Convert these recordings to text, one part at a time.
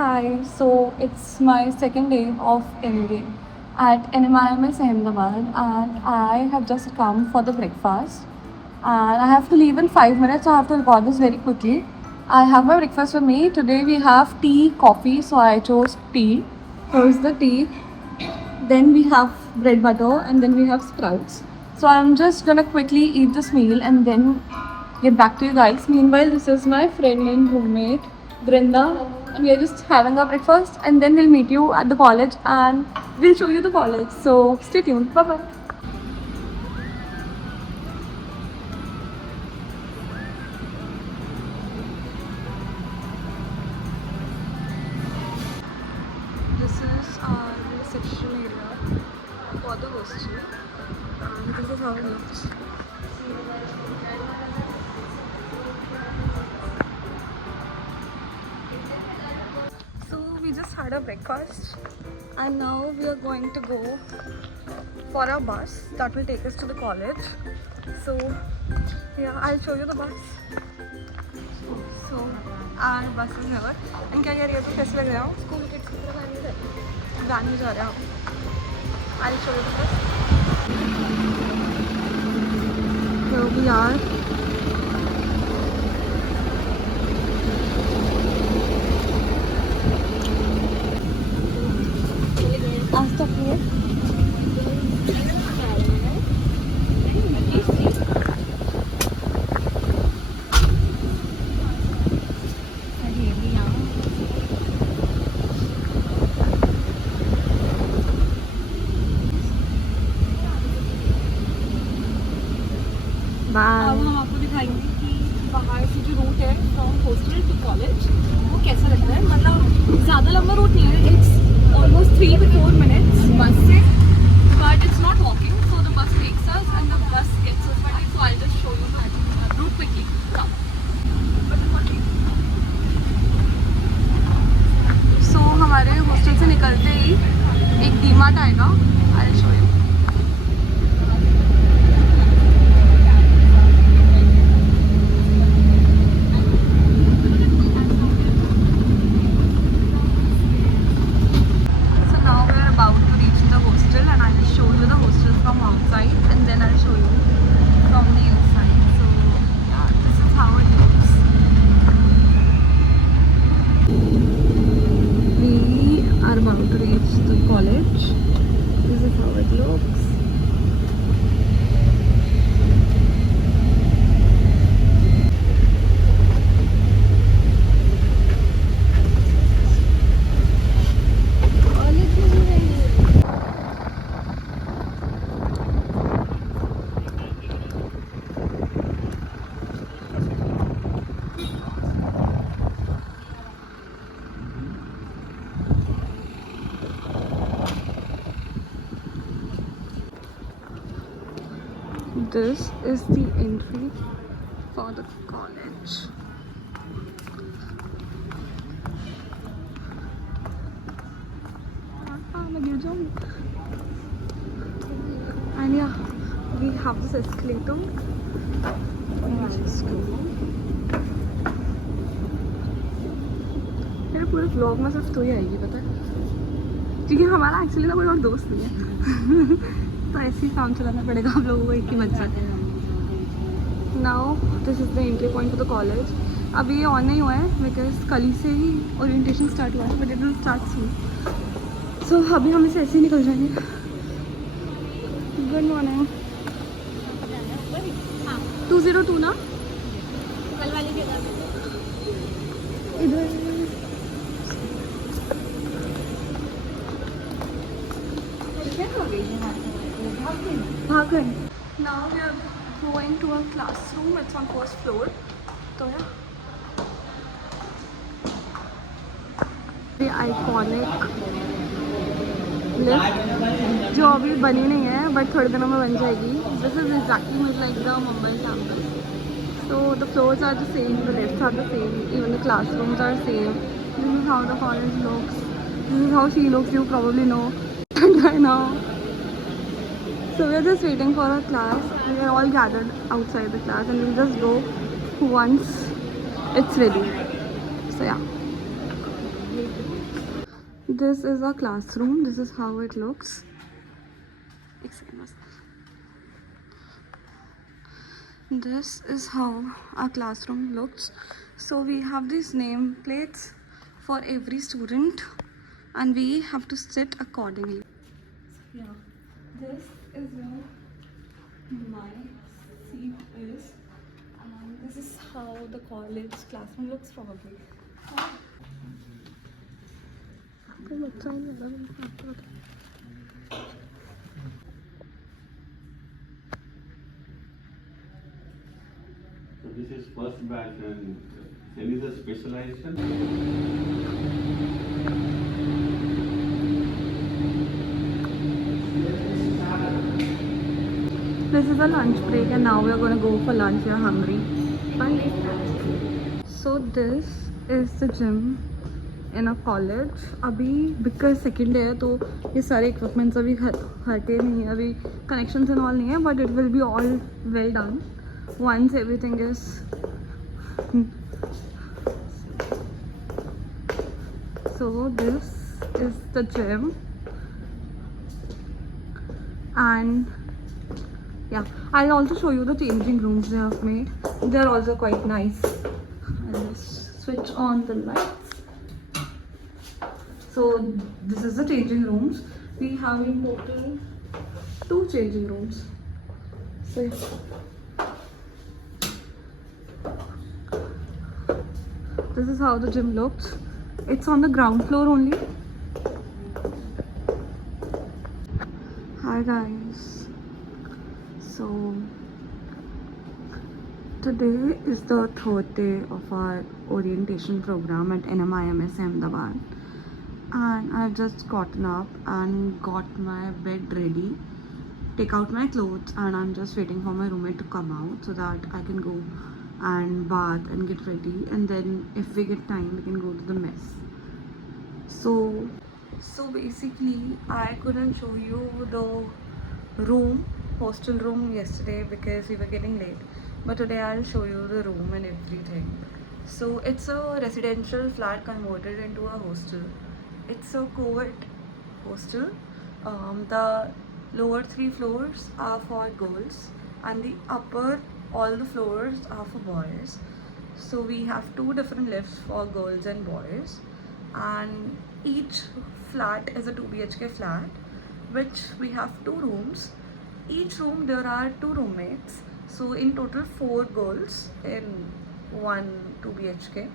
Hi, so it's my second day of MBA at NMIMS Ahmedabad, and I have just come for the breakfast. And I have to leave in 5 minutes, so I have to record this very quickly. I have my breakfast with me. Today we have tea, coffee, so I chose tea. Here's the tea. Then we have bread butter, and then we have sprouts. So I'm just gonna quickly eat this meal and then get back to you guys. Meanwhile, this is my friend and roommate, Brinda, and we are just having our breakfast, and then we'll meet you at the college and we'll show you the college. So stay tuned. Bye bye. This is our reception area for the hostel, and this is how it looks. So we just had a breakfast, and now we are going to go for a bus that will take us to the college. So yeah, I'll show you the bus. So our bus is here. And क्या कह रही है तो कैसे लग रहा है? School kids की तरह वैन में जा रहे हैं हम. I'll show you the bus. Here we are. आज तक ये अब हम आपको दिखाएंगे कि बाहर से जो रूट है फ्रॉम हॉस्टल टू कॉलेज वो कैसा लगता है. मतलब ज़्यादा लंबा रूट नहीं है. It's almost 3 to 4 minutes bus से, but it's not walking. So the bus takes us and the bus gets us. So I just show you the route quickly. Come. So हमारे हॉस्टल से निकलते ही एक DMart आएगा. I show you. This is the entry for the college. And yeah, we have this escalator. मेरे पूरे vlog में सिर्फ तो ही आएगी, पता है, क्योंकि हमारा एक्चुअली ना कोई और दोस्त नहीं है. तो ऐसे ही काम चलाना पड़ेगा आप लोगों को एक ही मजा. Now this is the entry point two the college. अभी ये ऑन नहीं हुआ है बिकॉज कल ही से ही ओरिएंटेशन स्टार्ट हुआ है, but it will start soon. So अभी हम इसे ऐसे ही निकल जाएंगे. Good morning. 202 ना कल वाले के इधर. Bhagan. Now we are going to a classroom. It's on first floor. So yeah. The iconic lift जो अभी बनी नहीं है बट थोड़े दिनों में बन जाएगी. This is exactly like the Mumbai campus. So the floors are the same, the lifts are the same, even the classrooms are same. This is how the college looks. This is how she looks. You probably know by now. So we are just waiting for our class. We are all gathered outside the class and we'll just go once it's ready. So yeah. This is our classroom. This is how it looks. एक second बस. This is how our classroom looks. So we have these name plates for every student and we have to sit accordingly. Yeah, this is where my seat is and this is how the college classroom looks probably. So this is first batch and there is a specialization. This is a lunch break and now we are going to go for lunch. We are hungry. Bye. So this is the gym in a college. अभी because second day है तो ये सारे equipments अभी हटे नहीं है, अभी connections and all नहीं है, but it will be all well done once everything is so this is the gym and yeah, I'll also show you the changing rooms they have made. They're also quite nice. I'll just switch on the lights. So this is the changing rooms. We have in total 2 changing rooms. So yeah. This is how the gym looks. It's on the ground floor only. Hi guys. So today is the 3rd day of our orientation program at NMIMS Ahmedabad and I've just gotten up and got my bed ready, take out my clothes and I'm just waiting for my roommate to come out so that I can go and bath and get ready and then if we get time we can go to the mess. So basically I couldn't show you the hostel room yesterday because we were getting late, but today I'll show you the room and everything. So it's a residential flat converted into a hostel. It's a co-ed hostel. The lower 3 floors are for girls and the upper all the floors are for boys. So we have 2 different lifts for girls and boys and each flat is a 2 BHK flat which we have 2 rooms. Each room there are 2 roommates, so in total 4 girls in one 2 BHK.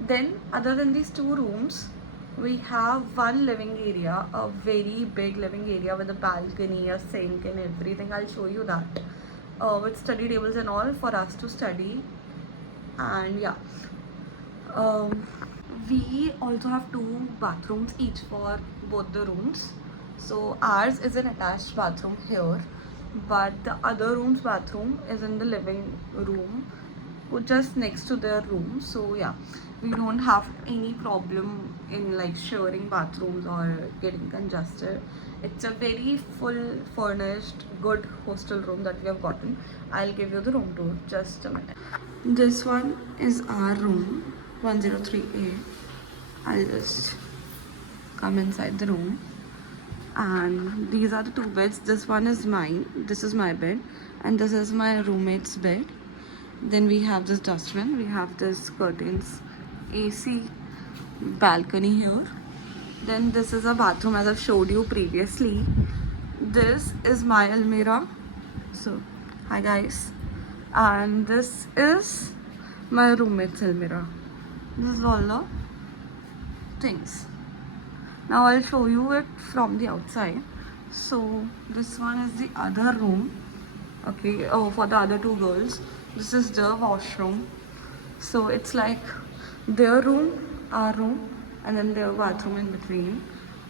Then other than these 2 rooms we have one living area, a very big living area with a balcony, a sink and everything. I'll show you that with study tables and all for us to study. And yeah, we also have 2 bathrooms each for both the rooms. So ours is an attached bathroom here, but the other room's bathroom is in the living room just next to their room. So yeah, we don't have any problem in like sharing bathrooms or getting congested. It's a very full furnished good hostel room that we have gotten. I'll give you the room tour just a minute. This one is our room 103A. I'll just come inside the room and these are the 2 beds. This one is mine, this is my bed and this is my roommate's bed. Then we have this dustbin, we have this curtains, AC, balcony here. Then this is a bathroom as I've showed you previously. This is my almirah. So hi guys, and this is my roommate's almirah. This is all the things. Now I'll show you it from the outside. So this one is the other room. Okay, oh, for the other 2 girls. This is the washroom. So it's like their room, our room, and then their bathroom in between.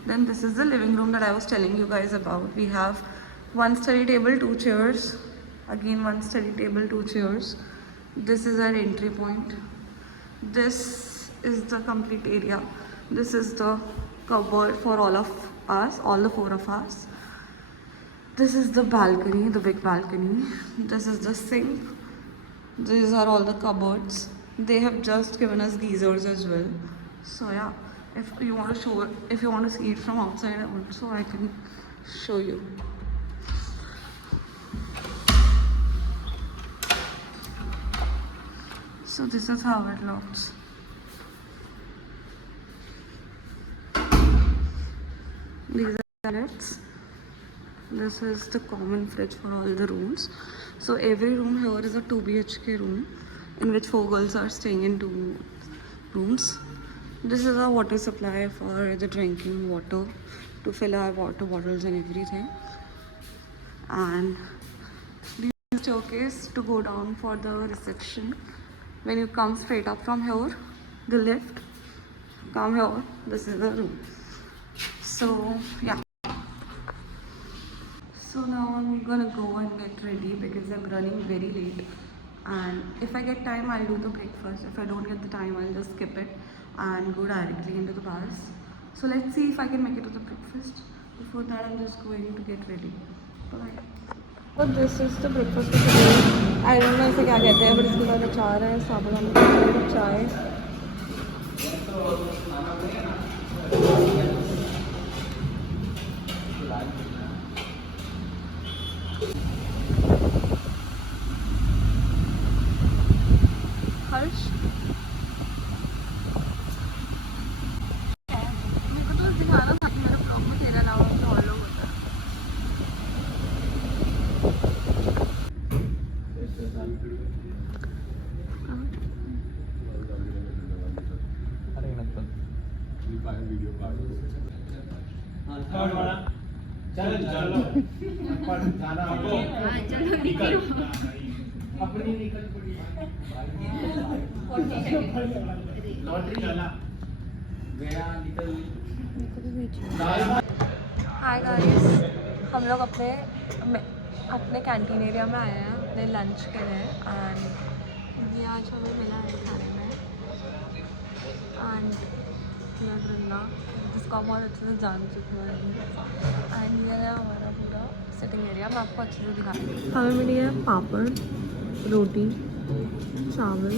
Then this is the living room that I was telling you guys about. We have 1 study table, 2 chairs. Again 1 study table, 2 chairs. This is our entry point. This is the complete area. This is the cupboard for all of us, all the 4 of us. This is the balcony, the big balcony. This is the sink. These are all the cupboards. They have just given us geysers as well. So yeah, If you want to show, if you want to see it from outside also, I can show you. So this is how it looks. These are toilets. This is the common fridge for all the rooms. So every room here is a 2 BHK room in which 4 girls are staying in 2 rooms. This is our water supply for the drinking water, to fill our water bottles and everything. And this is the staircase to go down for the reception. When you come straight up from here, the lift, come here, this is the room. So yeah. So now I'm gonna go and get ready because I'm running very late. And if I get time, I'll do the breakfast. If I don't get the time, I'll just skip it and go directly into the bars. So let's see if I can make it to the breakfast. Before that, I'm just going to get ready. Bye. So this is the breakfast for today. I don't know इसे क्या कहते हैं, but इसके बाद अचार है, साबुदाना का चाय. हर्ष, मेरे को तो बस दिखाना था कि मेरा ब्लॉग में तेरा अलावा और लोग होता है. हाय गाइस, हम लोग अपने कैंटीन एरिया में आए हैं अपने लंच के लिए. एंड ये आज हमें मिला है खाने में. एंड मैं वृंदा, जिसको आप बहुत अच्छे से जान चुके हैं. एंड ये है हमारा पूरा सिटिंग एरिया. मैं आपको अच्छे से दिखाऊंगी. हमें मिली है पापड़, रोटी, चावल,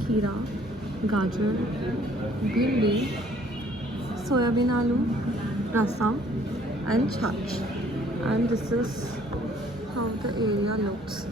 खीरा, गाजर, भिंडी, सोयाबीन आलू, rasam and chach. And this is how the area looks.